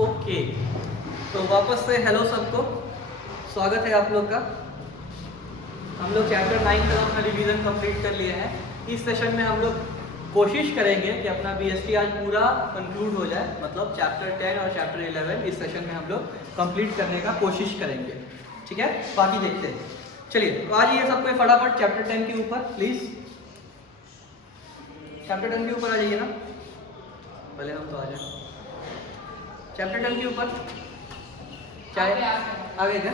Okay, तो वापस से हेलो सबको, स्वागत है आप लोग का। हम लोग चैप्टर 9 का अपना रिवीजन कंप्लीट कर लिए हैं। इस सेशन में हम लोग कोशिश करेंगे कि अपना बीएसटी आज पूरा कंक्लूड हो जाए, मतलब चैप्टर 10 और चैप्टर 11 इस सेशन में हम लोग कंप्लीट करने का कोशिश करेंगे। ठीक है, बाकी देखते हैं। चलिए, तो आज ये सबको फटाफट चैप्टर 10 के ऊपर प्लीज, चैप्टर 10 के ऊपर आ जाइए ना, पहले हम तो आ जाए चैप्टर 10 के ऊपर। चाहे आगे क्या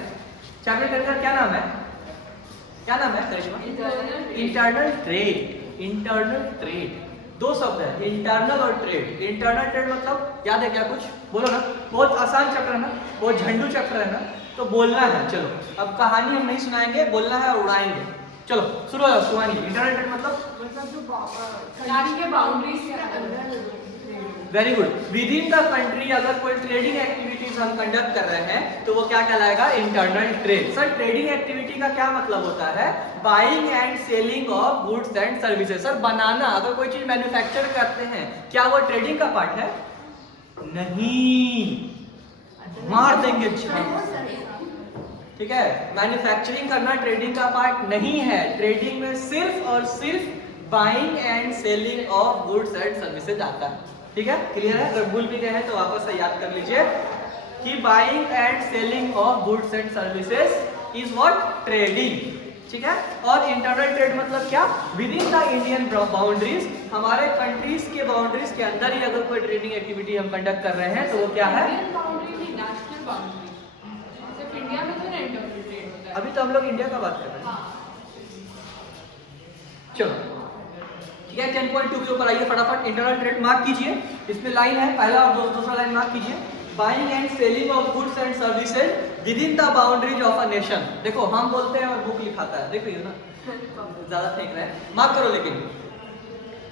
चैप्टर 10 का क्या नाम है? क्या नाम है Karishma? Internal trade. Internal trade, दो शब्द है, इंटरनल और ट्रेड। इंटरनल ट्रेड मतलब याद है क्या? कुछ बोलो ना, बहुत आसान चैप्टर है ना, बहुत झंडू चैप्टर है ना, तो बोलना है। चलो, अब कहानी हम नहीं सुनाएंगे, बोलना है, उड़ाएंगे। चलो शुरू हो, सुनाएंगे। इंटरनल ट्रेड मतलब कंट्री के बाउंड्रीज के अंदर। Very good. With in the country अगर कोई ट्रेडिंग एक्टिविटीज हम कंडक्ट कर रहे हैं तो वो क्या कहलाएगा? Internal trade. Sir, trading activity का क्या मतलब होता है? Buying and selling of goods and services. Sir, बनाना, अगर कोई चीज मैन्युफैक्चर करते हैं, क्या वो ट्रेडिंग का पार्ट है? नहीं, मार देंगे। ठीक है, मैन्युफैक्चरिंग करना ट्रेडिंग का पार्ट नहीं है। ट्रेडिंग में सिर्फ और सिर्फ buying and selling of goods and services आता है। ठीक है, क्लियर है? अगर भूल भी गए हैं तो वापस से याद कर लीजिए कि buying and selling of goods and services is what? Trading. ठीक है, और इंटरनल ट्रेड मतलब क्या? With in the Indian boundaries, हमारे कंट्रीज के बाउंड्रीज के अंदर ही अगर कोई ट्रेडिंग एक्टिविटी हम कंडक्ट कर रहे हैं तो वो क्या है? National boundary. सिर्फ इंडिया में तो नहीं इंटरनल ट्रेड होता है। अभी तो हम लोग इंडिया का बात कर रहे हैं। चलो ठीक है, 10.2 के ऊपर आइए फटाफट। इंटरनल ट्रेड मार्क कीजिए, इसमें लाइन है, पहला और दूसरा लाइन मार्क कीजिए। Buying and selling of goods and services within the boundaries of a nation. देखो, हम बोलते हैं और बुक लिखाता है, देख रही हो ना, ज्यादा फेंक रहे हैं, मार्क करो। लेकिन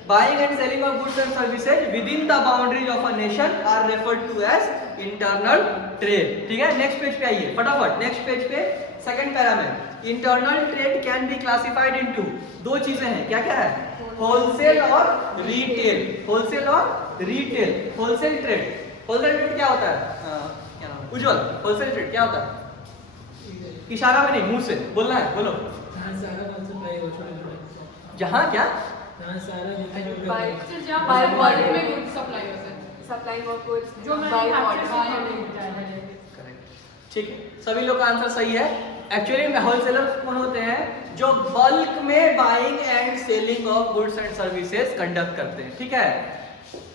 buying and selling of goods and services within the boundaries of a nation are referred to as internal trade. ठीक है, नेक्स्ट पेज पे आइए फटाफट। नेक्स्ट पेज पे सेकंड पैरा में internal trade can be classified into दो चीजें हैं। क्या क्या है? होलसेल और रिटेल। होलसेल और retail. Wholesale trade, wholesale trade क्या होता है? क्या नाम है? उज्जवल, होलसेल ट्रेड क्या होता है? इशारा में नहीं, मुंह से बोलना है, बोलो। जहाँ क्या? ठीक है, सभी लोग का आंसर सही है। एक्चुअली में होलसेलर कौन होते हैं? जो बल्क में buying and selling of goods and services conduct करते हैं। ठीक है,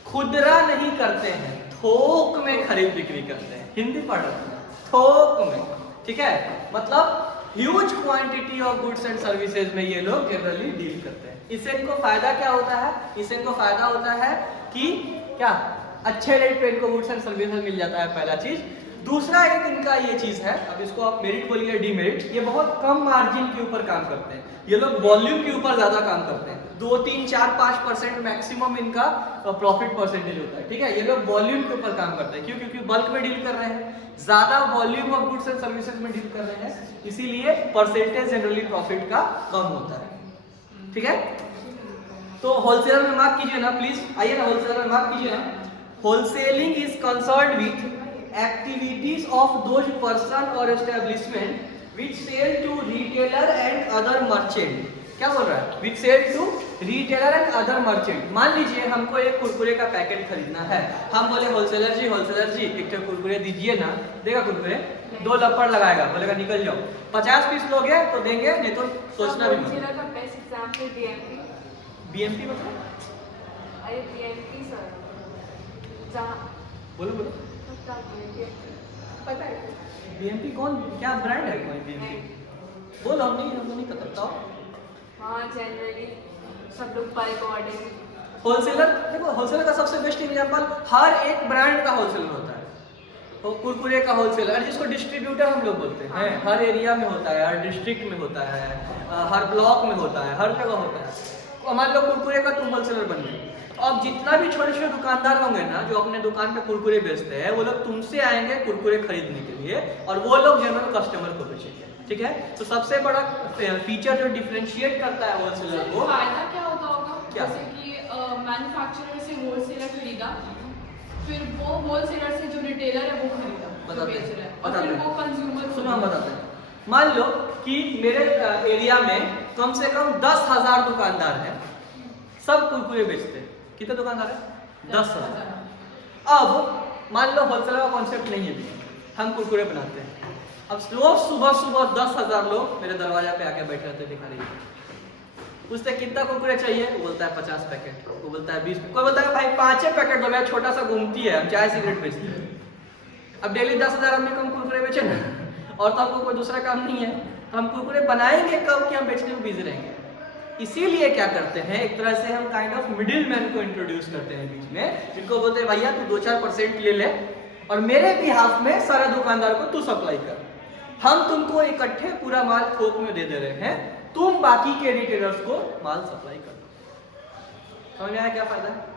खुदरा नहीं करते हैं, थोक में खरीद बिक्री करते हैं। हिंदी पढ़ रहे हैं, थोक में। ठीक है, मतलब huge quantity of goods and services में ये लोग जनरली डील करते हैं। इससे इनको फायदा क्या होता है? इससे इनको फायदा होता है कि क्या? अच्छे रेट पे इनको गुड्स एंड सर्विसेज मिल जाता है, पहला चीज। दूसरा एक इनका ये चीज है, अब इसको आप मेरिट बोलिए डीमेरिट, ये बहुत कम मार्जिन के ऊपर काम करते हैं। ये लोग वॉल्यूम के ऊपर ज्यादा काम करते हैं। 2, 3, 4, 5% मैक्सिमम इनका प्रॉफिट परसेंटेज होता है। ठीक है, ये लोग वॉल्यूम के ऊपर काम करते हैं। क्यों? क्योंकि बल्क में डील कर रहे हैं, ज्यादा volume of goods and services में डील कर रहे हैं, इसीलिए परसेंटेज जनरली प्रॉफिट का कम होता है। ठीक है, तो होलसेलर में मार्क कीजिए ना प्लीज, आइए ना, होलसेलर में मार्क कीजिए ना। Wholesaling is concerned with activities of those person or establishment which sell to retailer and other merchant। क्या बोल रहा है? which sell to retailer and other merchant। मान लीजिए हमको एक कुरकुरे का पैकेट खरीदना है, हम बोले होलसेलर जी एक तो कुरकुरे दीजिए ना। देगा कुरकुरे, 2 लपड़ लगाएगा, बोलेगा निकल जाओ। 50 पीस लोगे तो देंगे, नहीं तो सोचना भी मत। बीएमपी मतलब? अरे बीएमपी सर, बोलो बोलो, पता है बीएमपी कौन, क्या ब्रांड है कोई? बीएमपी बोलो, हमको नहीं पता, बताओ। हाँ, जनरली सब लोग बाइक ऑर्डर। होलसेलर, देखो होलसेलर का सबसे बेस्ट एग्जांपल, हर एक ब्रांड का होलसेलर होता है। तो कुरकुरे का होलसेलर, जिसको डिस्ट्रीब्यूटर हम लोग बोलते हैं, हर एरिया में होता है, हर डिस्ट्रिक्ट में होता है, हर ब्लॉक में होता है, हर जगह होता है। मान लो कुरकुरे का तुम होलसेलर बन गए, अब जितना भी छोटे छोटे दुकानदार होंगे ना, जो अपने दुकान पे कुरकुरे बेचते हैं, वो लोग तुमसे आएंगे कुरकुरे खरीदने के लिए, और वो लोग जनरल कस्टमर को बेचेंगे। ठीक है, तो सबसे बड़ा फीचर जो डिफरेंशिएट करता है होलसेलर को, फायदा क्या होता होगा? क्या? जैसे कि मैन्युफैक्चरर से होलसेलर खरीदा, फिर वो होलसेलर से जो रिटेलर है वो खरीदा, जो बताते बेच हैं, रहा है, और बताते फिर हैं। वो कंज्यूमर सुनो हम बताते हैं। मान लो कि मेरे एरिया में कम से कम 10,000 दुकानदार हैं, सब कुरकुरे बेचते हैं। कितने दुकानदार हैं? 10,000। अब मान लो होलसेलर का कॉन्सेप्ट नहीं है भी, हम कुरकुरे बनाते हैं। अब रोज सुबह सुबह 10,000 लोग मेरे दरवाजा पे आके बैठे रहते हैं भिखारी। पूछते कितना कुरकुरे चाहिए, वो बोलता है 50 पैकेट, वो बोलता है 20, कोई बोलता है भाई 5 पैकेट दो, मेरा छोटा सा घूमती है, हम चाय सिगरेट बेचते हैं। अब डेली 10,000 आदमी को हम कुरकुरे बेचे ना, और तो आपको कोई दूसरा काम नहीं है, तो हम कुरकुरे बनाएंगे कब कि हम बेचने में बिजी रहेंगे। इसीलिए क्या करते हैं, एक तरह से हम काइंड ऑफ मिडिल मैन को इंट्रोड्यूस करते हैं बीच में, जिनको बोलते हैं भैया तू 2-4% ले ले और मेरे बिहाफ में सारा दुकानदार को तू सप्लाई कर, हम तुमको इकट्ठे पूरा माल थोक में दे दे रहे हैं, तुम बाकी के रिटेलर्स को माल सप्लाई कर दो। समझ में आया क्या फायदा है?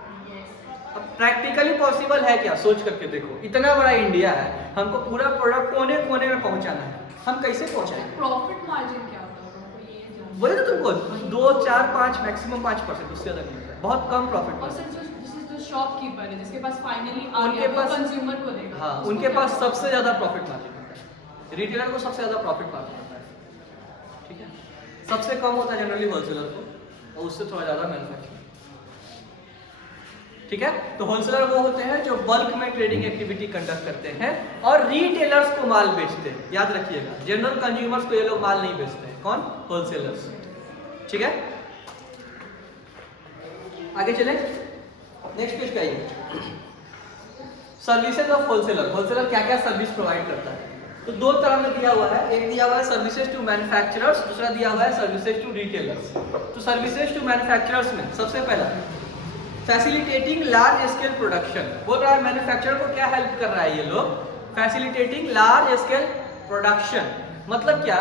अब प्रैक्टिकली पॉसिबल है क्या, सोच करके देखो, इतना बड़ा इंडिया है, हमको पूरा प्रोडक्ट कोने कोने में पहुंचाना है, हम कैसे पहुंचाएंगे? प्रॉफिट मार्जिन क्या होता है ये जो बोले तो तुमको 2-4-5 मैक्सिमम 5%, उससे ज्यादा नहीं होता है, बहुत कम प्रॉफिट। और सर जो शॉपकीपर है जिसके पास फाइनली आ उनके गया वो पास- कंज्यूमर को देगा, हाँ, उसको उनके क्या पास होगा? सबसे ज्यादा प्रॉफिट मार्जिन होता है, रिटेलर को सबसे ज्यादा प्रॉफिट मार्जिन होता है, ठीक है, सबसे कम होता है जनरली होलसेलर को, और उससे थोड़ा ज्यादा मैन्युफैक्चरर, ठीक है। तो होलसेलर वो होते हैं जो बल्क में ट्रेडिंग एक्टिविटी कंडक्ट करते हैं और रिटेलर्स को माल बेचते हैं, याद रखिएगा, जनरल कंज्यूमर्स को ये लोग माल नहीं बेचते हैं, कौन? होलसेलर्स, ठीक है। आगे चले, नेक्स्ट पेज पे आइए। सर्विसेज ऑफ होलसेलर, होलसेलर क्या क्या सर्विस प्रोवाइड करता है? तो दो तरह में दिया हुआ है, एक दिया हुआ है सर्विसेज टू मैन्युफैक्चरर्स, दूसरा दिया हुआ है सर्विसेज टू रिटेलर्स। तो सर्विसेज टू मैन्युफैक्चरर्स में सबसे पहला फैसिलिटेटिंग लार्ज स्केल प्रोडक्शन, बोल रहा है मैन्युफैक्चरर को क्या हेल्प कर रहा है ये लोग, फैसिलिटेटिंग लार्ज स्केल प्रोडक्शन, मतलब क्या,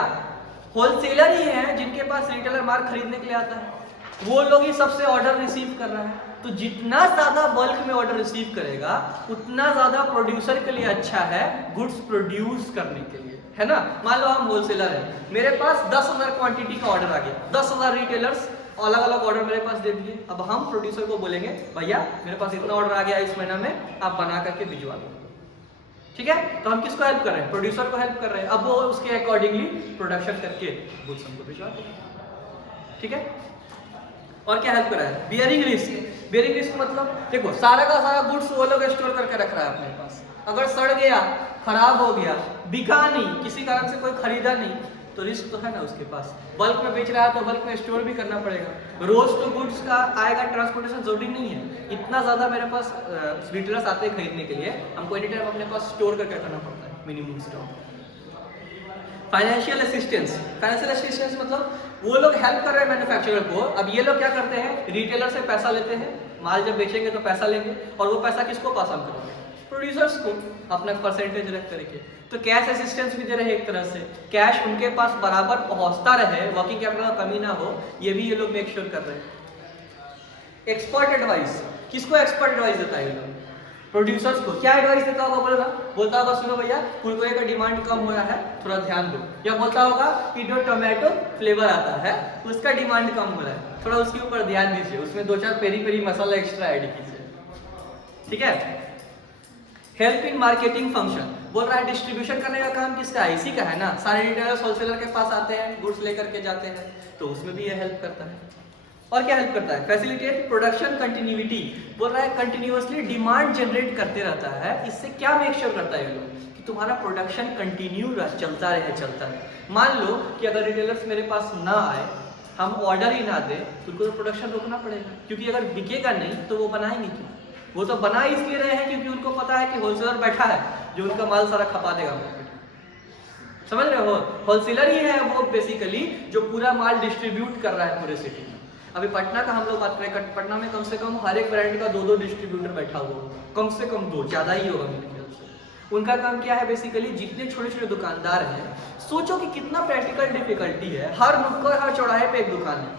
होलसेलर ही है जिनके पास रिटेलर माल खरीदने के लिए आता है, वो लोग ही सबसे ऑर्डर रिसीव कर रहा है, तो जितना ज्यादा बल्क में ऑर्डर रिसीव करेगा उतना ज्यादा प्रोड्यूसर के लिए अच्छा है गुड्स प्रोड्यूस करने के लिए, है ना। मान लो हम होलसेलर है, मेरे पास 10,000 क्वांटिटी का ऑर्डर आ गया, 10,000 रिटेलर्स अलग अलग ऑर्डर मेरे पास दे दिए, अब हम प्रोड्यूसर को बोलेंगे भैया मेरे पास इतना ऑर्डर आ गया इस महीना में, आप बना करके भिजवा दो, ठीक है। तो हम किसको हेल्प कर रहे हैं? प्रोड्यूसर को हेल्प कर रहे हैं, अब वो उसके अकॉर्डिंगली प्रोडक्शन करके गुड्स हमको भिजवा देंगे, ठीक है। और क्या हेल्प कर रहा है? बियरिंग रिस्क, बियरिंग रिस्क मतलब देखो सारा का सारा गुड्स वो लोग स्टोर करके रख रहा है अपने पास, अगर सड़ गया, खराब हो गया, बिका नहीं, किसी कारण से कोई खरीदा नहीं, तो रिस्क तो है ना उसके पास। बल्क में बेच रहा है तो बल्क में स्टोर भी करना पड़ेगा, रोज तो गुड्स का आएगा, ट्रांसपोर्टेशन जरूरी नहीं है, इतना ज्यादा मेरे पास रिटेलर्स आते हैं खरीदने के लिए, हमको एनी टाइम अपने पास स्टोर करके रखना पड़ता है, minimum stock. Financial assistance, financial assistance मतलब वो लोग हेल्प कर रहे हैं मैन्युफैक्चरर को, अब ये लोग क्या करते हैं, रिटेलर से पैसा लेते हैं, माल जब बेचेंगे तो पैसा लेंगे, और वो पैसा किसको पास ऑन करेंगे? प्रोड्यूसर्स को, अपना परसेंटेज रख करके। तो कैश असिस्टेंस भी दे रहे हैं एक तरह से, कैश उनके पास बराबर पहुंचता रहे, वर्किंग कैपिटल का कमी ना हो, ये भी ये लोग मेक श्योर कर रहे हैं। एक्सपर्ट एडवाइस, किसको एक्सपर्ट एडवाइस देता है ये लोग? प्रोड्यूसर्स को। क्या एडवाइस देता होगा? बोलेगा, बोलता होगा सुनो भैया कुरकुरे का डिमांड कम हो रहा है, थोड़ा ध्यान दो, या बोलता होगा कि जो टोमेटो फ्लेवर आता है उसका डिमांड कम हो रहा है, थोड़ा उसके ऊपर ध्यान दीजिए, उसमें 2-4 पेरी पेरी मसाला एक्स्ट्रा ऐड कीजिए, ठीक है। हेल्प इन मार्केटिंग फंक्शन, बोल रहा है डिस्ट्रीब्यूशन करने का काम किसका है? इसी का है ना, सारे रिटेलर्स होलसेलर के पास आते हैं, गुड्स लेकर के जाते हैं, तो उसमें भी ये हेल्प करता है। और क्या हेल्प करता है? फैसिलिटेट प्रोडक्शन कंटिन्यूटी, बोल रहा है कंटिन्यूअसली डिमांड जनरेट करते रहता है, इससे क्या मेक श्योर करता है ये लोग कि तुम्हारा प्रोडक्शन कंटिन्यू चलता रहे। मान लो कि अगर रिटेलर्स मेरे पास ना आए, हम ऑर्डर ही ना दें, तो उनको तो प्रोडक्शन रोकना पड़ेगा, क्योंकि अगर बिकेगा नहीं तो वो बनाएंगे क्यों? वो तो बना इसलिए रहे हैं क्योंकि उनको पता है कि होलसेलर बैठा है जो उनका माल सारा खपा देगा मार्केट में, समझ रहे हो। होलसेलर ही है वो बेसिकली जो पूरा माल डिस्ट्रीब्यूट कर रहा है पूरे सिटी में। अभी पटना का हम लोग बात करें, पटना में कम से कम हर एक ब्रांड का 2-2 डिस्ट्रीब्यूटर बैठा हुआ होगा, कम से कम 2, ज़्यादा ही होगा मेरे ख्याल से। उनका काम क्या है बेसिकली, जितने छोटे छोटे दुकानदार हैं, सोचो कि कितना प्रैक्टिकल डिफिकल्टी है, हर नुक्कड़ हर चौराहे पे एक दुकान है,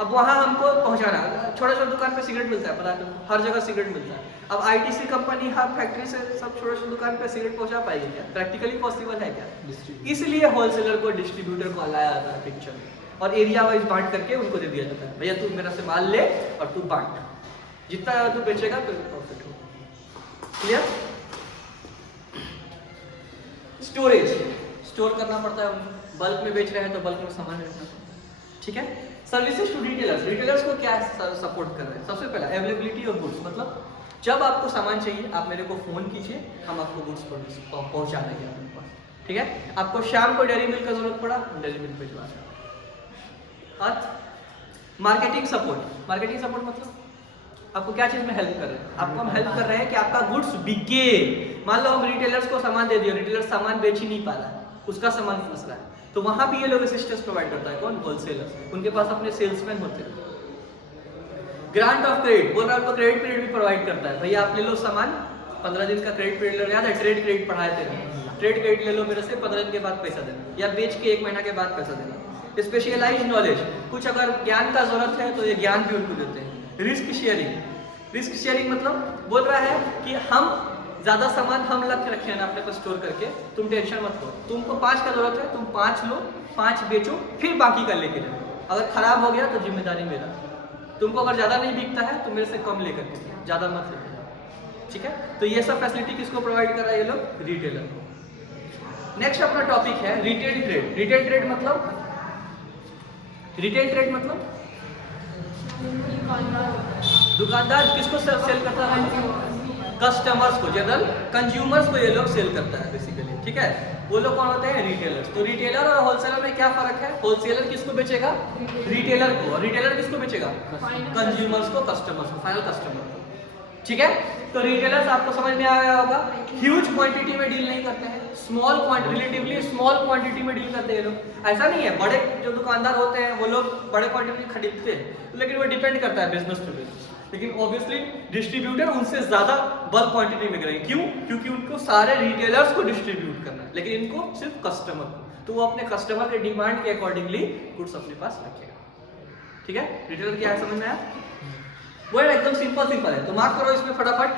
अब वहाँ हमको पहुँचाना, छोटा छोटा दुकान पे सिगरेट मिलता है, पता है, हर जगह सिगरेट मिलता है, अब आईटीसी कंपनी हर फैक्ट्री से सब छोटे छोटे दुकान पे सिगरेट पहुँचा पाएगी क्या? प्रैक्टिकली पॉसिबल है क्या? इसलिए होलसेलर को, डिस्ट्रीब्यूटर को लाया जाता है पिक्चर में, और एरिया वाइज बांट करके उनको दे दिया जाता है, भैया तू मेरा से माल ले और तू बांट, जितना तू बेचेगा तो प्रॉफिट हो, क्लियर? स्टोरेज, स्टोर करना पड़ता है उनको, बल्क में बेच रहे हैं तो बल्क में सामान रखना पड़ता है, ठीक है? सर्विसेज टू रिटेलर्स, रिटेलर्स को क्या सपोर्ट कर रहे हैं? सबसे पहला अवेलेबिलिटी ऑफ गुड्स, मतलब जब आपको सामान चाहिए आप मेरे को फोन कीजिए, हम आपको गुड्स पहुंचा देंगे अपने पास, ठीक है? आपको शाम को डेयरी मिल्क का जरूरत पड़ा, डेयरी मिल्क भिजवा दें। मार्केटिंग सपोर्ट, मार्केटिंग सपोर्ट मतलब आपको क्या चीज में हेल्प कर रहे हैं? आपको हम हेल्प कर रहे हैं कि आपका गुड्स बिके। मान लो हम रिटेलर्स को सामान दे दिए, रिटेलर सामान बेच ही नहीं पा रहा है, उसका सामान फंस रहा है, तो वहां भी ये लोग असिस्टेंस प्रोवाइड करता है। कौन? होलसेलर्स, उनके पास अपने सेल्समैन होते हैं। ग्रांट ऑफ क्रेडिट, बोल रहा है आपको क्रेडिट पीरियड भी प्रोवाइड करता है, भैया आप ले लो सामान, 15 दिन का क्रेडिट पीरियड ले, याद है ट्रेड क्रेडिट पढ़ाए थे, ट्रेड क्रेडिट ले लो मेरे से, 15 दिन के बाद पैसा देना, या बेच के 1 महीना के बाद पैसा देना। स्पेशलाइज नॉलेज, कुछ अगर ज्ञान का जरूरत है तो ये ज्ञान भी उनको देते हैं। रिस्क शेयरिंग, रिस्क शेयरिंग मतलब बोल रहा है कि हम ज्यादा सामान हम लग के रखे हैं ना अपने पास स्टोर करके, तुम टेंशन मत लो, तुमको 5 का जरूरत है, तुम 5 लो, 5 बेचो, फिर बाकी का लेके जाओ, अगर खराब हो गया तो जिम्मेदारी मेरा, तुमको अगर ज्यादा नहीं बिकता है तो मेरे से कम लेकर के ज्यादा मत लेके जाओ, ठीक है? तो ये सब फैसिलिटी किसको प्रोवाइड कर रहा है? ये लोग रिटेलर को। नेक्स्ट अपना टॉपिक है रिटेल ट्रेड। रिटेल ट्रेड मतलब, रिटेल ट्रेड मतलब दुकानदार किसको सेल करता है? कस्टमर्स को, जनरल कंज्यूमर्स को ये लोग सेल करता है बेसिकली, ठीक है? वो लोग कौन होते हैं? रिटेलर्स। तो रिटेलर और होलसेलर में क्या फर्क है? होलसेलर किसको बेचेगा? रिटेलर को, और रिटेलर किसको बेचेगा? कंज्यूमर्स को, कस्टमर्स को, फाइनल कस्टमर को, ठीक है? तो रिटेलर्स आपको समझ में आया होगा, ह्यूज क्वांटिटी में डील नहीं करते हैं, small quantity, relatively small quantity में डील करते हैं लोग। ऐसा नहीं है, बड़े जो दुकानदार होते हैं वो लोग बड़े क्वांटिटी खरीदते हैं, लेकिन वो डिपेंड करता है बिजनेस टू बिजनेस, लेकिन ऑब्वियसली डिस्ट्रीब्यूटर उनसे ज्यादा बल्क क्वांटिटी में करेंगे। क्यों? क्योंकि उनको सारे रिटेलर्स को डिस्ट्रीब्यूट करना है, लेकिन इनको सिर्फ कस्टमर को, तो वो अपने कस्टमर के डिमांड के अकॉर्डिंगली गुड्स अपने पास रखेगा, ठीक है? रिटेलर क्या है समझ में आया? वो एकदम सिंपल है, तो मार्क करो इसमें फटाफट।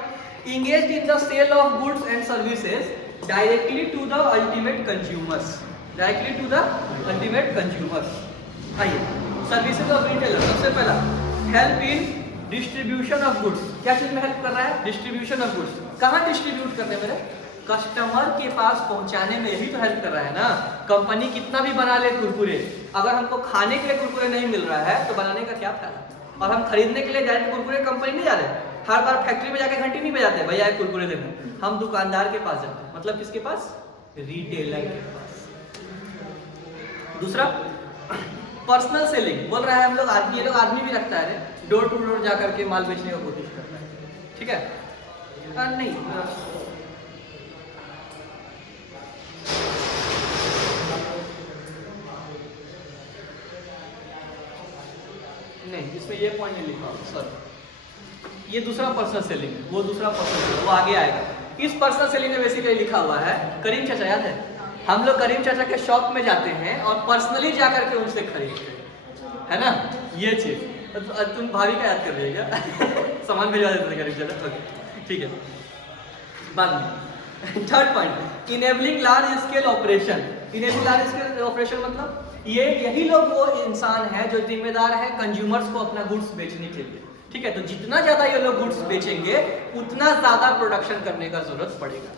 engaged in the sale of goods and services directly to the ultimate consumers, directly to the ultimate consumers। आइए, सर्विसेज ऑफ रिटेलर, सबसे पहला help in distribution of goods. क्या चीज में हेल्प कर रहा है? Distribution of goods. कहाँ डिस्ट्रीब्यूट करने मेरे? कस्टमर के पास पहुंचाने में, यही तो हेल्प कर रहा है ना। कंपनी कितना भी बना ले कुरकुरे, अगर हमको खाने के लिए कुरकुरे नहीं मिल रहा है तो बनाने का क्या फायदा? और हम खरीदने के लिए डायरेक्ट कुरकुरे कंपनी नहीं जा रहे, हर बार फैक्ट्री में जाके घंटी नहीं बजाते, भैया एक कुरकुरे देना, हम दुकानदार के पास जाते हैं, मतलब किसके पास? रिटेलर के पास। दूसरा पर्सनल सेलिंग, बोल रहा है हम लोग आदमी, ये लोग आदमी भी रखता है, डोर टू डोर जा करके माल बेचने की कोशिश करता है, ठीक है? नहीं नहीं, इसमें ये पॉइंट नहीं लिखा, सॉरी, ये दूसरा पर्सनल सेलिंग है, वो दूसरा पर्सनल सेलिंग, वो आगे आएगा। इस पर्सनल सेलिंग में बेसिकली लिखा हुआ है, करीम चाचा याद है, हम लोग करीम चाचा के शॉप में जाते हैं और पर्सनली जाकर के उनसे खरीदते हैं, है ना? ये चीज तुम भाभी का याद कर रही है सामान भिजवा देते थे करीम चाचा, ठीक है? बाद में third point, enabling large scale operation. Enabling large scale operation मतलब यही लोग वो इंसान है जो जिम्मेदार है कंज्यूमर्स को अपना गुड्स बेचने के लिए, ठीक है? तो जितना ज्यादा ये लोग गुड्स बेचेंगे उतना ज्यादा प्रोडक्शन करने का जरूरत पड़ेगा।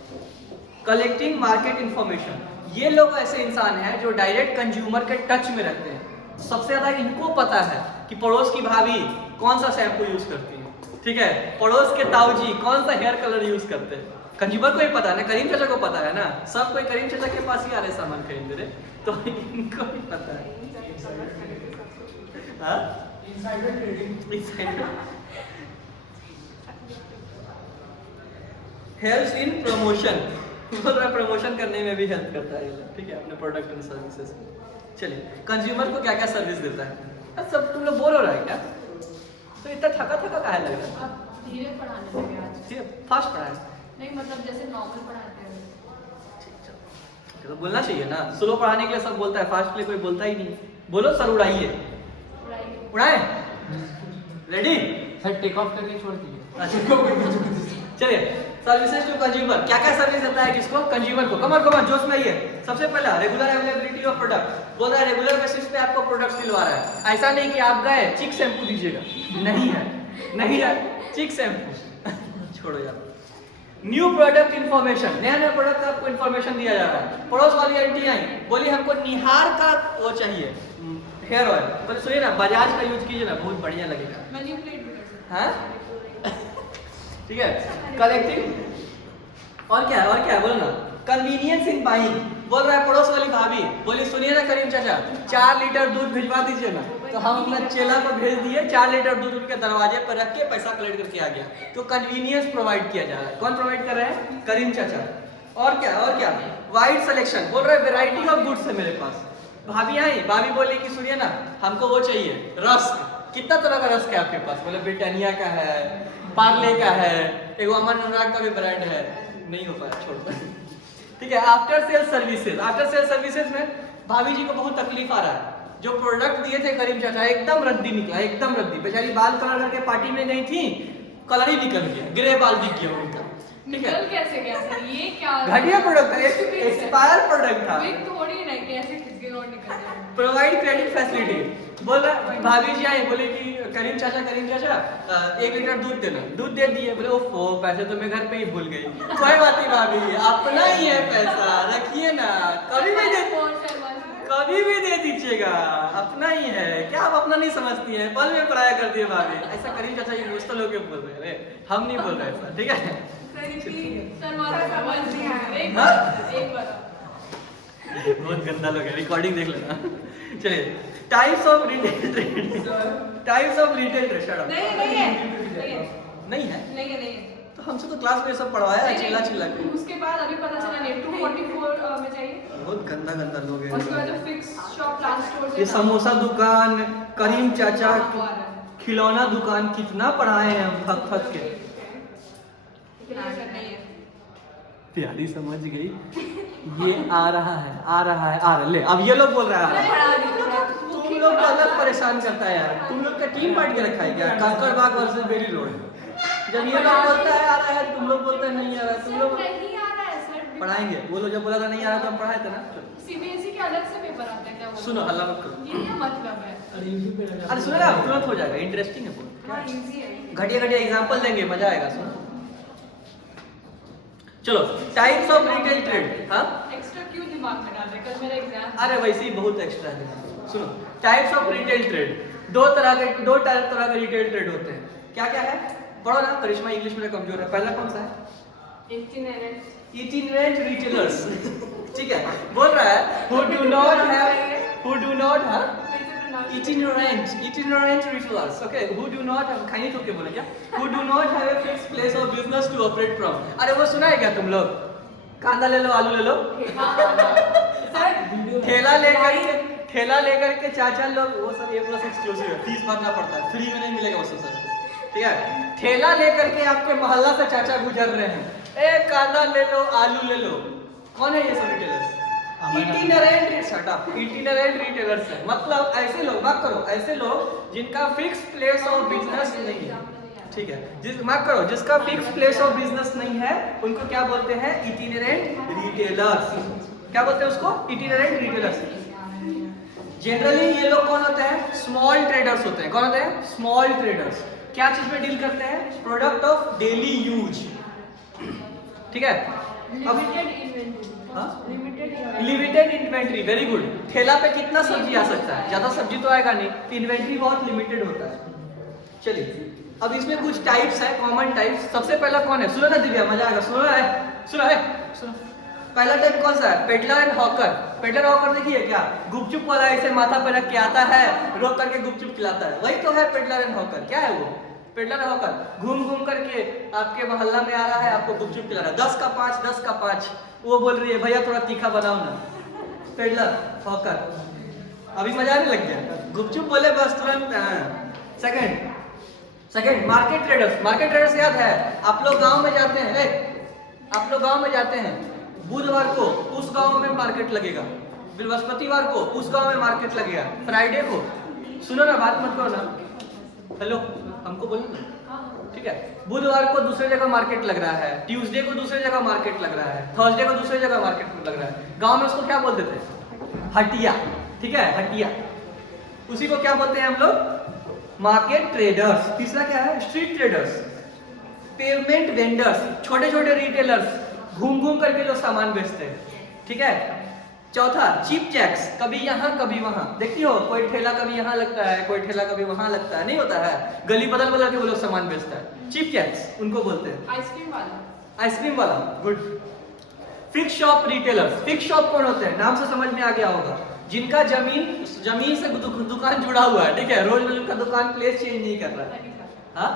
कलेक्टिंग मार्केट इंफॉर्मेशन, ये लोग ऐसे इंसान हैं जो डायरेक्ट कंज्यूमर के टच में रहते हैं, सबसे ज्यादा इनको पता है कि पड़ोस की भाभी कौन सा शैम्पू यूज करती है, ठीक है? पड़ोस के ताऊजी कौन सा हेयर कलर यूज करते हैं, कंज्यूमर को ही पता है ना, करीम चाचा को पता है ना, सब कोई करीम चाचा के पास ही आ रहे सामान खरीद रहे, तो इनको भी पता है। हाँ? हेल्प इन प्रमोशन, प्रमोशन करने में भी हेल्प करता है, ठीक है? अपने प्रोडक्ट एंड सर्विसेज। चलिए, कंज्यूमर को क्या क्या सर्विस देता है? सब तुम लोग बोल हो रहा है क्या? तो इतना थका काहे लग रहा है? आप धीरे पढ़ाने लगे आज, फास्ट पढ़ाए नहीं मतलब जैसे नॉर्मल पढ़ाते हैं। तो बोलना चाहिए ना, स्लो पढ़ाने के लिए सब बोलता है, फास्ट के लिए कोई बोलता ही नहीं। बोलो सर उड़ाइए, उड़ाए, रेडी? सर टेक ऑफ करके छोड़ दीजिए। चलिए, सर्विसेज टू कंज्यूमर, क्या क्या सर्विस देता है किसको? कंज्यूमर को। कमर जोश में आइए। सबसे पहला रेगुलर अवेलेबिलिटी ऑफ प्रोडक्ट, बोल रहा है रेगुलर बेसिस पे आपको प्रोडक्ट्स दिलवा रहा है। ऐसा नहीं कि आप गए चिक शैम्पू दीजिएगा, नहीं है चिक शैम्पू छोड़ो यार। न्यू प्रोडक्ट इन्फॉर्मेशन, नया नया प्रोडक्ट का आपको इन्फॉर्मेशन दिया जा रहा है। पड़ोस वाली आंटी आई, बोली हमको निहार का वो चाहिए हेयर ऑयल, तो सुनिए ना बजाज का यूज कीजिए ना, बहुत बढ़िया लगेगा। मैनिपुलेट भी कर सकते हाँ ठीक है, कलेक्टिंग। और क्या बोलो ना, कन्वीनियंस इन बाइंग। बोल रहा है पड़ोस वाली भाभी, बोली सुनिए ना करीम चाचा 4 लीटर दूध भिजवा दीजिए ना, तो हम अपना चेला को भेज दिए, 4 लीटर दूध उनके दरवाजे पर रख के पैसा कलेक्ट करके आ गया। तो कन्वीनियंस प्रोवाइड किया जा रहा है। कौन प्रोवाइड कर रहे हैं? करीम चाचा। और क्या वाइड सिलेक्शन, बोल रहे हैं वेराइटी ऑफ गुड्स है मेरे पास। भाभी आई, भाभी बोली कि सुनिए ना हमको वो चाहिए रस्क, कितना तरह का रस्क है आपके पास? बोले ब्रिटानिया का है, पार्ले का है, एक अमन अनुराग का भी ब्रांड है, नहीं हो पाया छोड़। ठीक है, after sale services. After sale services में भाभी जी को बहुत तकलीफ आ रहा है। जो प्रोडक्ट दिए थे करीम चाचा एकदम रद्दी निकला, एकदम रद्दी। बेचारी बाल कलर करके पार्टी में गई थी, कलर ही निकल गया, ग्रे बाल दिख गया उनका। ठीक है, निकल कैसे गया सर? ये क्या घटिया प्रोडक्ट था, एक्सपायर प्रोडक्ट था। विग थोड़ी ना कैसे किसके नोट निकल जाए। Provide credit facility. बोल रहा भाभी जी आई, बोले कि करीम चाचा 1 लीटर दूध देना, दूध दे दिए। बोले ओफो पैसे तो मैं घर पे ही भूल गई। कोई बात नहीं भाभी, अपना ही है पैसा, रखिए ना, कभी भी दे दीजिएगा, अपना ही है। क्या आप अपना नहीं समझती हैं? पल में पराया कर दिए भाभी। ऐसा करीम चाचा ये दोस्तों लोग बोल रहे हैं, हम नहीं बोल रहे ऐसा। ठीक है, बहुत गंदा लोग है, रिकॉर्डिंग देख लेना। चलिए, types of retail trade. Types of retail trade. Shut up. नहीं है तो हमसे तो क्लास में सब पढ़वाया है, चिल्ला के। उसके बाद अभी पता चला नहीं 244 में चाहिए। बहुत गंदा लोग हैं। उसके बाद जो फिक्स शॉप प्लान स्टोर ये समोसा दुकान, करीम चाचा खिलौना दुकान, कितना पढ़ाए हैं हम थक के। प्यारी समझ गई, ये आ रहा है ले। अब ये लोग बोल रहा है तुम लोग अलग परेशान करता है यार, तुम लोग का टीम बांट के रखा है क्या? Kankarbagh versus Beri road. जब ये लोग बोलता है आ रहा है, तुम लोग बोलते हैं नहीं आ रहा है। तुम लोग नहीं आ रहा है सर, पढ़ाएंगे, वो लोग जब बोला था नहीं आ रहा तो हम पढ़ाए थे ना। सीबीएसई के अलग से पेपर आते हैं क्या? सुनो हल्ला मत करो, ये क्या मतलब है? अरे सुनो ना तुरंत हो जाएगा, इंटरेस्टिंग है बहुत। हाँ इजी है। घटिया एग्जांपल देंगे, मजा आएगा। सुनो चलो, टाइप्स ऑफ रिटेल ट्रेड। हाँ एक्स्ट्रा क्यों दिमाग में डाल रहे? कल मेरा एग्जाम। अरे वैसे ही बहुत एक्स्ट्रा है। सुनो, टाइप्स ऑफ रिटेल ट्रेड। दो तरह के रिटेल ट्रेड होते हैं। क्या है? पढ़ो ना, करिश्मा इंग्लिश में कमजोर है। पहला कौन सा है? इटिनेरेंट रिटेलर्स। ठीक है, बोल रहा है who do not have itinerant retailers, okay, who do not have, खाई तो क्या बोले क्या? Who do not have a fixed place of business to operate from। अरे वो सुना है क्या तुम लोग? कांदा ले लो, आलू ले लो, ठेला लेकर के चाचा लोग, वो सब A+ एक्सक्लूसिव है, फीस भरना पड़ता है, फ्री में नहीं मिलेगा वो सब। ठीक है, ठेला लेकर के आपके मोहल्ला से चाचा गुजर रहे हैं, ए कांदा ले लो, आलू ले लो। कौन है ये सब रिटेलर्स? इटिनरेंट रिटेलर्स है। मतलब ऐसे लोग, बात करो, ऐसे लोग जिनका फिक्स प्लेस ऑफ बिजनेस नहीं है। ठीक है, जिसका फिक्स प्लेस ऑफ बिजनेस नहीं है, उनको क्या बोलते हैं? Itinerant retailers. क्या बोलते हैं उसको? Itinerant retailers. जनरली ये लोग कौन होते हैं? स्मॉल ट्रेडर्स होते हैं। कौन होते हैं? Small traders. क्या चीज में डील करते हैं? Product of daily use. ठीक है, लिमिटेड इन्वेंट्री। Very good. ठेला पे कितना सब्जी आ सकता है? ज्यादा सब्जी तो आएगा नहीं, तो इन्वेंट्री बहुत लिमिटेड होता है। चलिए, अब इसमें कुछ टाइप्स है, कॉमन टाइप्स। सबसे पहला कौन है? सुनो ना दिव्या, मजा आएगा। सुनो। पहला टाइप कौन सा है? Peddler and hawker. Peddler hawker देखिए क्या, गुपचुप वाला ऐसे माथा पे रख के आता है, रोक करके गुपचुप खिलाता है, वही तो है पेडलर एंड हॉकर। क्या है वो? पेडलर हॉकर घूम करके आपके मोहल्ला में आ रहा है, आपको गुपचुप खिला रहा है, 10 का 5। वो बोल रही है भैया थोड़ा तीखा बनाओ ना। Peddler hawker. अभी मजा आने लग गया, गुपचुप बोले बस तुरंत। Second market traders. Market traders याद है? आप लोग गांव में जाते हैं, बुधवार को उस गांव में मार्केट लगेगा, बृहस्पतिवार को उस गांव में मार्केट लगेगा, फ्राइडे को, सुनो ना, बात मत करो ना, हेलो, हमको बोलो ना। ठीक है, बुधवार को दूसरी जगह मार्केट लग रहा है, ट्यूसडे को दूसरी जगह मार्केट लग रहा है, थर्सडे को दूसरी जगह मार्केट लग रहा है। गांव में उसको क्या बोलते थे? हटिया। ठीक है, हटिया। उसी को क्या बोलते हैं हम लोग? Market traders. तीसरा क्या है? Street traders. पेमेंट वेंडर्स, छोटे छोटे रिटेलर्स घूम घूम करके जो सामान बेचते हैं, ठीक है। चौथा चीप जैक्स, कभी यहाँ कभी वहाँ, देखती हो कोई ठेला कभी यहाँ लगता है, कोई ठेला कभी वहाँ लगता है, नहीं होता है, गली बदल बदल के वो लोग सामान बेचता है, चीप जैक्स उनको बोलते हैं। आइसक्रीम वाला, आइसक्रीम वाला, good. Fix shop retailers, fix shop कौन होते हैं, नाम से समझ में आ गया होगा, जिनका जमीन से दुकान जुड़ा हुआ है, ठीक है, रोज रोज उनका दुकान प्लेस चेंज नहीं कर रहा है। हाँ,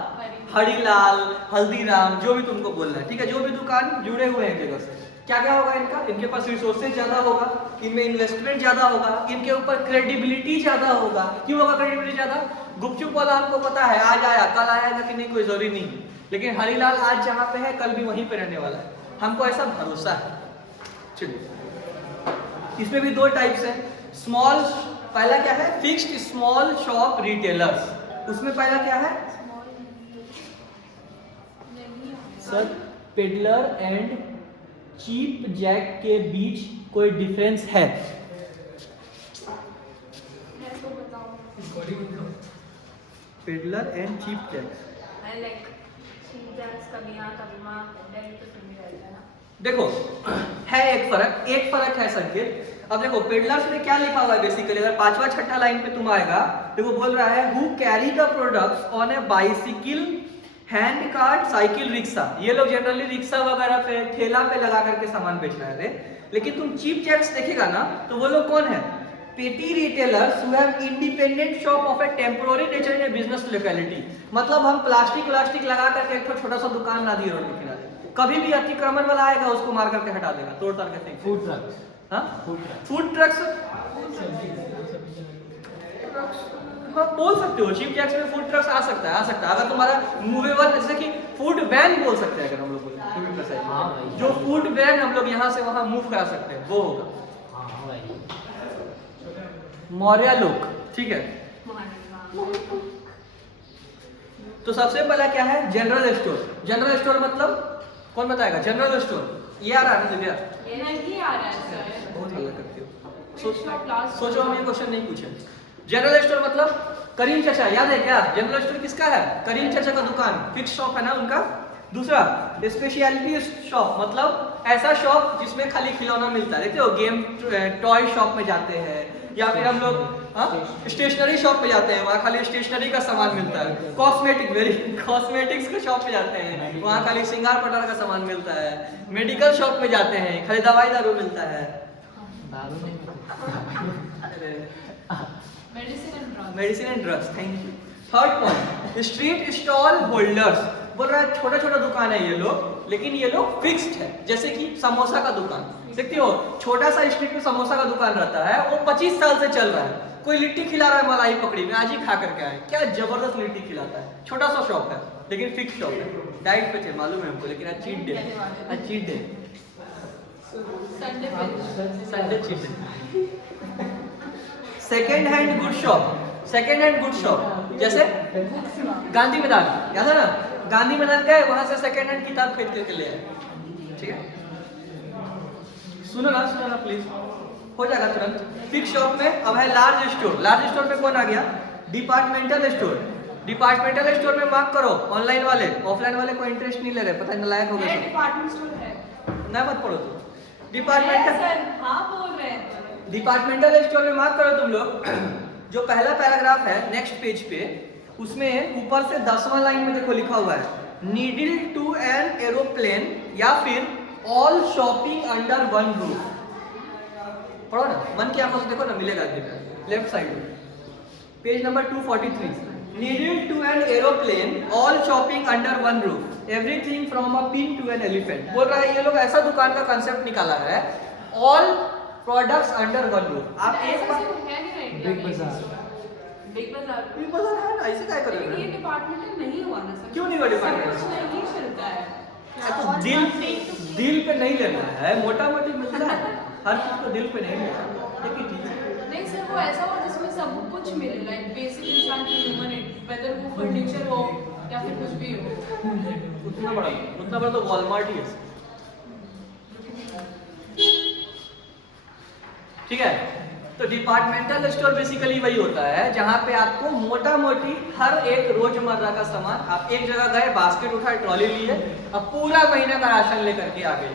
हरिलाल, हल्दीराम, जो भी तुमको बोलना है, ठीक है, जो भी दुकान जुड़े हुए हैं जगह से, क्या क्या होगा इनका, इनके पास रिसोर्सेज ज्यादा होगा, इनमें इन्वेस्टमेंट ज्यादा होगा, इनके ऊपर क्रेडिबिलिटी ज्यादा होगा। क्यों होगा क्रेडिबिलिटी ज्यादा? गुपचुप वाला हमको पता है आज आया कल आएगा कि नहीं कोई जरूरी नहीं, लेकिन हरिलाल आज जहाँ पे है कल भी वहीं पे रहने वाला है, हमको ऐसा भरोसा है। चलिए, इसमें भी दो टाइप्स है, स्मॉल, पहला क्या है, फिक्स्ड स्मॉल शॉप रिटेलर्स, उसमें पहला क्या है sir, peddler and cheap jack के बीच कोई डिफरेंस है? तो बताओ। Peddler and cheap jack, like cheap jacks कभी यहाँ कभी वहाँ, डेली तो सुन रहता है ना। देखो है एक फर्क है संकेत। अब देखो पेडलर्स में क्या लिखा हुआ है बेसिकली, अगर पांचवा छठा लाइन पे तुम आएगा तो वो बोल रहा है who carry the products on A bicycle, hand cart, cycle, rickshaw. ये लोग जनरली रिक्शा वगैरह पे ठेला पे लगा करके सामान बेच रहे थे। लेकिन तुम चीप जैक्स देखेगा ना तो वो लोग कौन है, पेटी retailers who have independent shop of A temporary nature in A business locality. मतलब हम प्लास्टिक लगा करके एक छोटा सा दुकान ला दिए रोड के किनारे, कभी भी अतिक्रमण वाला आएगा उसको मार करके हटा देगा, तोड़ ताड़ के। फूड ट्रक्स, हाँ, फूड ट्रक्स, हाँ बोल सकते हो, चीप जैक्स में फूड ट्रक्स आ सकता है। अगर तुम्हारा मूवेबल, जैसे कि फूड वैन बोल सकते हैं अगर हम लोग बोले, हाँ भाई, जो फूड वैन हम लोग यहाँ से वहाँ मूव करा सकते हैं वो होगा। हाँ भाई, मौर्य लोक, ठीक है। तो सबसे पहला क्या है, जनरल स्टोर। जनरल स्टोर मतलब कौन बताएगा, जनरल स्टोर ये आ रहा है ना दिव्या? ये नहीं आ रहा है सर। बहुत हल्ला करती हो, क्लास सोचो हम ये क्वेश्चन नहीं पूछे। जनरल स्टोर मतलब करीम चाचा, याद है क्या? जनरल स्टोर किसका है? करीम चाचा का दुकान, फिक्स शॉप है ना उनका। दूसरा स्पेशलिटी शॉप, मतलब ऐसा शॉप जिसमें खाली खिलौना मिलता है, देखते हो गेम टॉय शॉप में जाते हैं, या फिर हम लोग स्टेशनरी शॉप पे जाते हैं, वहाँ खाली स्टेशनरी का सामान मिलता है। कॉस्मेटिक्स के शॉप पे जाते हैं, वहाँ खाली श्रृंगार पटार का सामान मिलता है। मेडिकल शॉप में जाते हैं, खाली दवाई दारू मिलता है। दारू नहीं, medicine and drugs. Medicine and drugs, thank you. Third point, street stall holders. बोल रहा है छोटा छोटा दुकान है ये लोग, लेकिन ये लोग फिक्स्ड है। जैसे कि समोसा का दुकान, देखते हो छोटा सा स्ट्रीट में समोसा का दुकान रहता है, वो 25 साल से चल रहा है। कोई लिट्टी खिला रहा है मलाई पकड़ी में, आज ही खा करके आए, क्या जबरदस्त लिट्टी खिलाता है। छोटा सा शॉप है लेकिन फिक्स शॉप है। डाइट पे थे मालूम है हमको, लेकिन आज चीट डे, आज cheat day, Sunday cheat day. Second hand good shop, second hand good shop जैसे गांधी मैदान, याद है ना? गांधी मैदान गए, वहां से सेकेंड हैंड किताब खरीद करके ले आए, ठीक है। सुनो ना प्लीज, हो जाएगा तुरंत। फिक्स शॉप में अब है लार्ज स्टोर। लार्ज स्टोर में कौन आ गया? Departmental store. डिपार्टमेंटल स्टोर में मार्क करो, ऑनलाइन वाले ऑफलाइन वाले कोई इंटरेस्ट नहीं ले रहे, पता नहीं लायक हो गए। डिपार्टमेंट स्टोर है ना मत पढ़ो तुम। डिपार्टमेंटल, सर हाँ बोल रहे हैं। डिपार्टमेंटल स्टोर में मार्क करो तुम लोग। जो पहला पैराग्राफ है नेक्स्ट पेज पे, उसमें ऊपर से 10वां लाइन में देखो लिखा हुआ है, नीडल टू एन एरोप्लेन, या फिर all shopping under one roof. पढ़ो ना, मन की आंखों से देखो ना, मिलेगा लेफ्ट साइड में, page number 243। Needle to an aeroplane, all shopping under one roof, everything from a pin to an elephant. बोल रहा है ये लोग ऐसा दुकान का कंसेप्ट निकाला है, all products under one roof. आप एक बार बिग बाजार, बिग बाजार बिग बाजार है ना, ऐसे क्या कर रहे लेकिन ये हो? डिपार्टमेंटल नहीं हुआ ना सर। क्यों नहीं हुआ डिपार्टमेंटल? सब कुछ नहीं चलता है। तो दिल पे नहीं लेना है, मोटा मोटी मिलता है, हर चीज को दिल पे नहीं लेना है। लेकिन ठीक है, नहीं सर, वो ऐसा हो जिसमें सब कुछ मिले, लाइक बेसिक इंसान की ह्यूमन नीड, वेदर वो फर्नीचर हो या फिर कुछ भी हो। उतना बड़ा तो वॉलमार्ट ही है, ठीक है। तो डिपार्टमेंटल स्टोर बेसिकली वही होता है जहाँ पे आपको मोटा मोटी हर एक रोजमर्रा का सामान, आप एक जगह गए, बास्केट उठाए, ट्रॉली लिए, अब पूरा महीने का राशन लेकर के आ गए।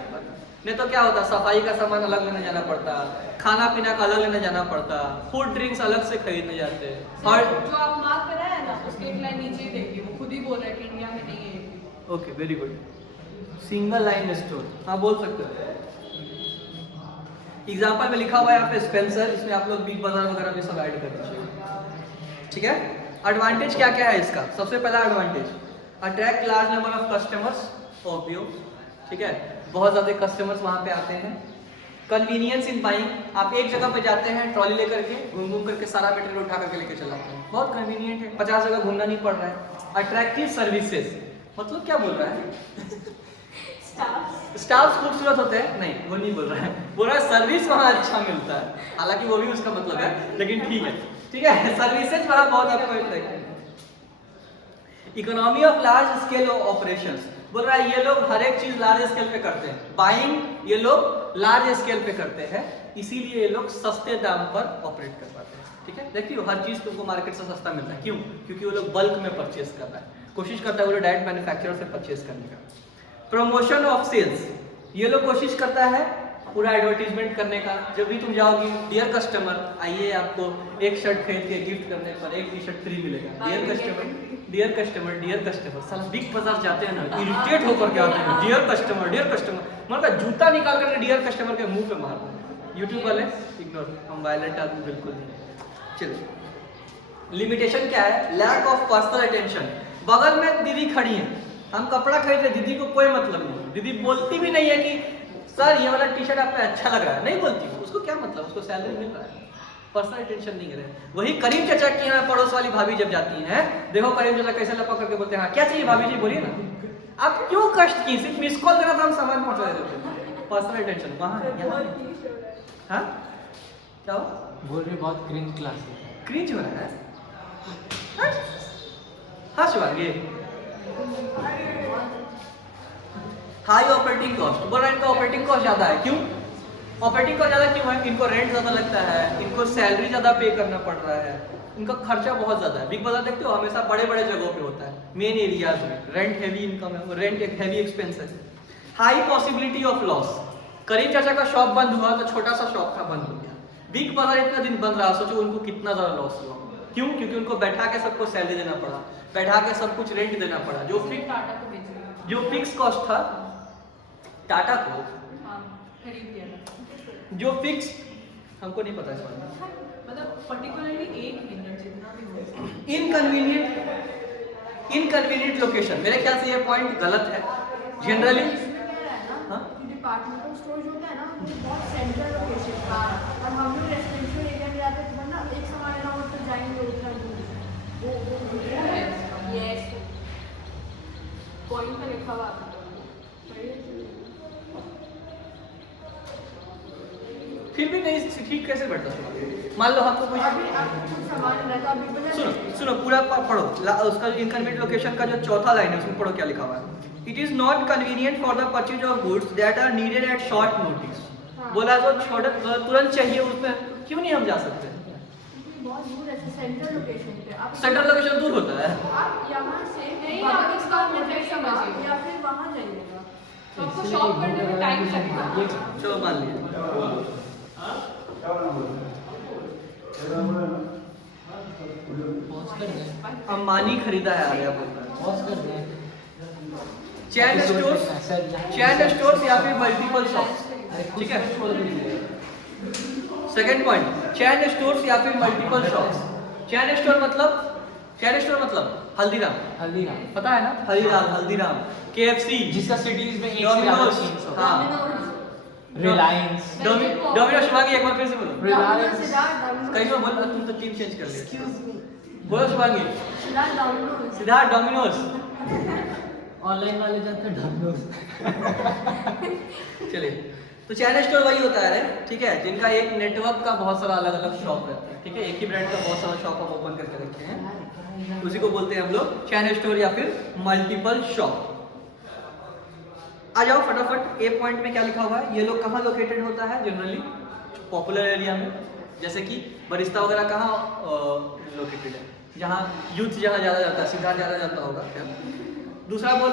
नहीं तो क्या होता, सफाई का सामान अलग लेने जाना पड़ता, खाना पीना का अलग लेने जाना पड़ता, फूड ड्रिंक्स अलग से खरीदने जाते। और जो आप मार्क कराया है ना, उसके एक लाइन नीचे ही देखिए, वो खुद ही बोल रहा है कि इंडिया में नहीं है। Okay, very good. Single line store, हाँ बोल सकते हो। एग्जाम्पल में लिखा हुआ है यहाँ पे स्पेंसर, इसमें आप लोग बिग बाजार वगैरह भी सब ऐड कर दीजिए, ठीक है। एडवांटेज क्या क्या है इसका? सबसे पहला advantage, attract large number of customers, obvious, ठीक है, बहुत ज़्यादा कस्टमर्स वहाँ पे आते हैं। कन्वीनियंस इन बाइंग, आप एक जगह पे जाते हैं ट्रॉली लेकर के, घूम घूम करके सारा मटेरियल उठा करके लेके चलाते हैं, बहुत कन्वीनियंट है, 50 जगह घूमना नहीं पड़ रहा है। अट्रैक्टिव सर्विसेज, मतलब क्या बोल रहा है? स्टाफ खूबसूरत होते हैं? नहीं, वो नहीं बोल रहा है, बोल रहा है सर्विस वहाँ अच्छा मिलता है, हालांकि वो भी उसका मतलब है, लेकिन ठीक है, ठीक है, सर्विसेज वहाँ बहुत आपको मिलता है। Economy of large scale operations, बोल रहा है ये लोग हर एक चीज लार्ज स्केल पे करते हैं, बाइंग ये लोग लार्ज स्केल पे करते हैं, इसीलिए ये लोग सस्ते दाम पर ऑपरेट कर पाते हैं, ठीक है। देखिए हर चीज तुमको मार्केट से सस्ता मिलता है, क्यों? क्योंकि वो लोग बल्क में परचेज कर रहा है, कोशिश करता है वो लोग डायरेक्ट मैन्युफैक्चरर से परचेज करने का। प्रमोशन ऑफ सेल्स, ये लोग कोशिश करता है पूरा एडवर्टीजमेंट करने का, जब भी तुम जाओगी, डियर कस्टमर आइए, आपको एक शर्ट खरीद के गिफ्ट करने पर एक टी शर्ट फ्री मिलेगा, dear customer, dear customer, dear customer. साला बिग बाजार जाते हैं ना, इरिटेट होकर के आते हैं, डियर कस्टमर, डियर कस्टमर, मतलब जूता निकाल करके डियर कस्टमर के मुंह पे मार दो। यूट्यूब वाले इग्नोर, हम वायलेंट आदमी बिल्कुल नहीं। चलिए, लिमिटेशन क्या है? लैक ऑफ पर्सनल अटेंशन, बगल में दीदी खड़ी है, हम कपड़ा खरीद रहे, दीदी को कोई मतलब नहीं, दीदी बोलती भी नहीं है कि सर ये वाला टी शर्ट आप पे अच्छा लग रहा है, नहीं बोलती, उसको क्या मतलब, उसको सैलरी मिल रहा है, पर्सनल अटेंशन नहीं है। वही करीम चाचा की यहाँ पड़ोस वाली भाभी जब जाती हैं, देखो करीम चाचा कैसे लपक करके बोलते हैं, हाँ क्या चाहिए भाभी जी, बोलिए ना, आप क्यों कष्ट की, सिर्फ मिस कॉल देना था, हम सामान पहुंचा देते। पर्सनल अटेंशन वहाँ है, यहाँ नहीं। हाँ क्या हो बोल रही बहुत क्रिंज क्लास है, क्रिंज हो रहा है? हाँ शिवांगी, हाई ऑपरेटिंग कॉस्ट, बोल रहा है इनका ऑपरेटिंग कॉस्ट ज्यादा है, क्यों? ऑपरेटिंग कॉस्ट ज्यादा क्यों है? इनको रेंट ज्यादा लगता है, इनको सैलरी ज्यादा पे करना पड़ रहा है, इनका खर्चा बहुत ज्यादा है। बिग बाजार देखते हो हमेशा बड़े बड़े जगहों पे होता है, मेन एरियाज में, रेंट हैवी इनकम है, रेंट एक हैवी एक्सपेंस है। हाई पॉसिबिलिटी ऑफ लॉस, करीम चाचा का शॉप बंद हुआ तो छोटा सा शॉप का बंद हो गया, बिग बाजार इतना दिन बंद रहा, सोचो उनको कितना ज्यादा लॉस हुआ, क्यों? क्योंकि उनको बैठा के सबको सैलरी देना पड़ा, बैठा के सब कुछ रेंट देना पड़ा, जो फिक्स कॉस्ट था टाटा को, खरीद लिया था, जो फिक्स, हमको नहीं पता इस बारे में, मतलब पर्टिकुलरली एक मिनट जितना भी हो, इनकन्वीनियंट लोकेशन, मेरे ख्याल से ये पॉइंट गलत है जनरली। हाँ डिपार्टमेंटल स्टोर जो होता है ना, वो बहुत सेंट्रल लोकेशन का, और हम लोग रेसिडेंशियल एरिया में जाते हैं, ना एक सामान लेना हो तो जाएंगे उधर, वो यस पॉइंट पे लिखा हुआ है। फिर भी नहीं ठीक कैसे बैठता सुना? मान लो आपको कोई अभी कुछ सामान रहता है, अभी सुनो पूरा पढ़ो, उसका इनकन्वीनियंट लोकेशन का जो चौथा लाइन है उसमें पढ़ो क्या लिखा हुआ है। It is not convenient for the purchase of goods that are needed at short notice, बोला जो छोटे तुरंत चाहिए उसमें क्यों नहीं हम जा सकते? बहुत दूर है, सेंट्रल लोकेशन पे, आप सेंट्रल लोकेशन दूर होता है, आप यहाँ से नहीं, बाबा आप के इसका साथ मतलब जाइएगा समझिए। या फिर वहाँ जाइएगा, तो आपको शॉप करने में टाइम लगेगा। चलो मान लिया पॉज कर दे, अंबानी खरीदा है, आ गया बोलता है। पॉज कर दे। चैन स्टोर्स या फिर मल्टीपल शॉप्स, ठीक है। सेकंड पॉइंट, चैन स्टोर्स या फिर मल्टीपल शॉप्स। चैन स्टोर मतलब हल्दीराम, हल्दीराम पता है ना, हल्दीराम, KFC, जिसका सिटीज में एक से ज्यादा डोमिनोज, chains होता हाँ, है, रिलायंस, डोमिनोज शिवांगी एक बार फिर से बोलो, रिलायंस, कहीं बार बोल, तुम तो टीम चेंज कर लिया, बोलो Shivangi, Domino's, Siddharth Domino's, online वाले जाते हैं डोमिनोज। चलिए, तो चैन स्टोर वही होता है, ठीक है, जिनका एक नेटवर्क का बहुत सारा अलग अलग शॉप रहता है, ठीक है, एक ही ब्रांड का बहुत सारा शॉप हम ओपन करके रखे हैं, उसी को बोलते हैं हम लोग चैन स्टोर या फिर मल्टीपल शॉप। आ जाओ फटाफट, ए पॉइंट में क्या लिखा हुआ है, ये लोग कहाँ लोकेटेड होता है जनरली? पॉपुलर एरिया में, जैसे कि बरिस्ता वगैरह कहाँ लोकेटेड है, जहाँ यूथ जहाँ ज़्यादा जाता है, सिद्धार्थ ज़्यादा जाता होगा क्या। दूसरा बोल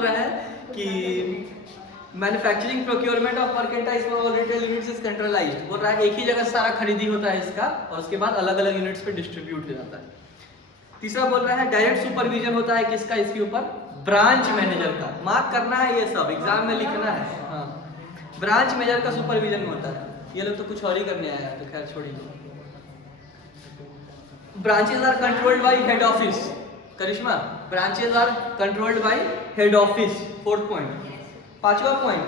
रहा है कि manufacturing procurement of merchandise for retail units is centralised. बोल रहा है एक ही जगह सारा खरीदी होता है इसका और उसके बाद अलग अलग यूनिट्स पे डिस्ट्रीब्यूट हो जाता है। तीसरा बोल रहा है डायरेक्ट सुपरविजन होता है किसका, इसके ऊपर ब्रांच मैनेजर का। मार्क करना है, ये सब एग्जाम में लिखना है। हाँ, ब्रांच मैनेजर का सुपरविजन होता है। ये लोग तो कुछ और ही करने आया है, तो खैर छोड़िए। Branches are controlled by head office. Karishma, branches are controlled by head office. 4th point. 5वां पॉइंट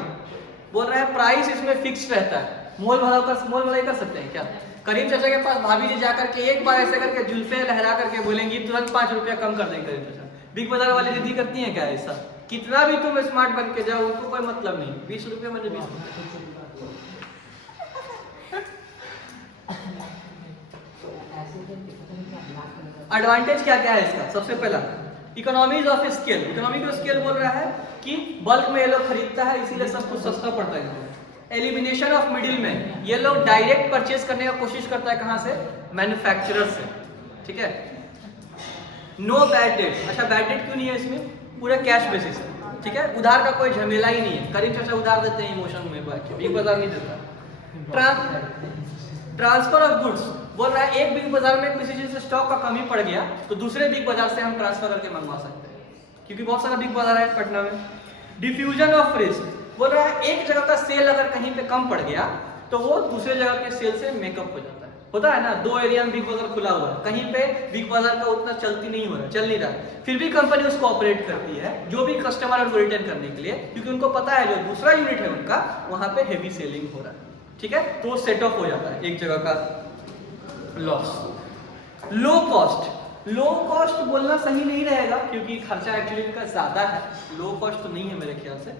बोल रहा है प्राइस इसमें फिक्स्ड रहता है। मोल भलाई कर सकते हैं क्या। करीम चाचा के पास भाभी जी जाकर के एक बार ऐसे करके जुल्फे लहरा करके बोलेंगी तुरंत 5 रुपया कम कर देंगे करीम चाचा। बिग बाजार वाले जिद्दी करती हैं क्या ऐसा। कितना भी तुम स्मार्ट बन के जाओ उनको कोई मतलब नहीं। 20 रुपये मुझे 20 रुपये। एडवांटेज क्या क्या है इसका। सबसे पहला economies of scale. Economy of scale बोल रहा है कि बल्क में ये लोग खरीदता है इसीलिए सब कुछ सस्ता पड़ता है। Elimination of middle man. ये लोग डायरेक्ट परचेज करने का कोशिश करता है कहाँ से, मैन्युफैक्चरर से। ठीक है। No bad debt. अच्छा बैड डेट क्यों नहीं है इसमें, पूरा कैश बेसिस है। ठीक है, उधार का कोई झमेला ही नहीं है। करीम चाचा उधार देते हैं इमोशन में, बिग बाजार नहीं देता। ट्रांसफर ऑफ गुड्स बोल रहा है एक बिग बाजार में किसी चीज से स्टॉक का कमी पड़ गया तो दूसरे बिग बाजार से हम ट्रांसफर करके मंगवा सकते हैं, क्योंकि बहुत सारा बिग बाजार है पटना में। डिफ्यूजन ऑफ रिस्क बोल रहा है एक जगह का सेल अगर कहीं पे कम पड़ गया तो वो दूसरे जगह के सेल से मेकअप हो जाता है। होता है ना, 2 एरिया में बिग बाजार खुला हुआ है, कहीं पे बिग बाजार का उतना चल नहीं रहा, फिर भी कंपनी उसको ऑपरेट करती है जो भी कस्टमर को रिटेन करने के लिए, क्योंकि उनको पता है जो दूसरा यूनिट है उनका वहां पे हेवी सेलिंग हो रहा है। ठीक है, तो सेट ऑफ हो जाता है एक जगह का लॉस। लो कॉस्ट बोलना सही नहीं रहेगा क्योंकि खर्चा एक्चुअली इनका ज्यादा है। लो कॉस्ट तो नहीं है मेरे ख्याल से,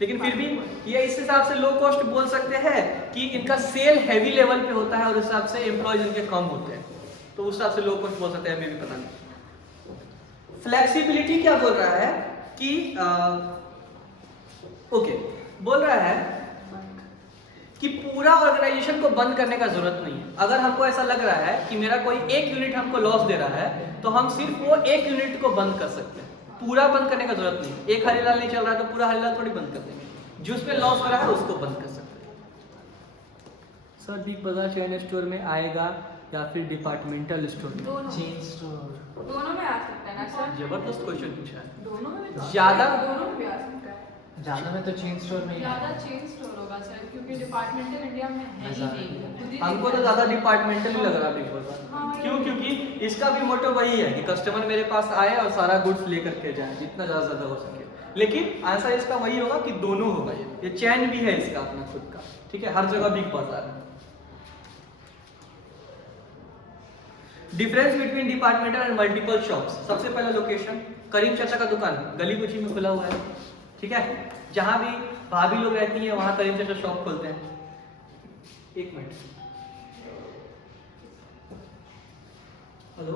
लेकिन फिर भी ये इस हिसाब से लो कॉस्ट बोल सकते हैं कि इनका सेल हैवी लेवल पे होता है और उस हिसाब से एम्प्लॉयज इनके कम होते हैं, तो उस हिसाब से लो कॉस्ट बोल सकते हैं। हमें भी पता नहीं। फ्लेक्सिबिलिटी क्या बोल रहा है कि बोल रहा है कि पूरा ऑर्गेनाइजेशन को बंद करने का जरूरत नहीं है। अगर हमको ऐसा लग रहा है कि मेरा कोई एक यूनिट हमको लॉस दे रहा है तो हम सिर्फ वो एक यूनिट को बंद कर सकते हैं, पूरा बंद करने का जरूरत नहीं। एक हरीलाल नहीं चल रहा है तो पूरा हरीलाल थोड़ी बंद कर देंगे, जो उसमें लॉस हो रहा है उसको बंद कर सकते हैं। सर बिग बाजार चेन स्टोर में आएगा या फिर डिपार्टमेंटल स्टोर में? चेन स्टोर दोनों में आ सकता है ना सर। जबरदस्त क्वेश्चन पूछा है। दोनों में भी ज्यादा दोनों में भी आ सकता है। ज्यादा में तो चेन स्टोर में ही ज्यादा चेन स्टोर होगा सर, क्योंकि डिपार्टमेंटल इंडिया में है ही नहीं। हमको तो ज्यादा डिपार्टमेंटल ही लग रहा है बिग बाजार। हाँ, क्यों? क्योंकि इसका भी मोटो वही है कि कस्टमर मेरे पास आए और सारा गुड्स लेकर के जाए जितना ज्यादा हो सके, लेकिन आंसर इसका वही होगा कि दोनों होगा। ये चैन भी है इसका अपना खुद का। ठीक है, हर जगह बिग बाजार है। Difference between departmental and multiple shops. सबसे पहला लोकेशन, करीम चाचा का दुकान गली कुची में खुला हुआ है। ठीक है, जहां भी भाभी लोग रहती हैं वहां करीम चाचा शॉप खोलते हैं। एक मिनट, हेलो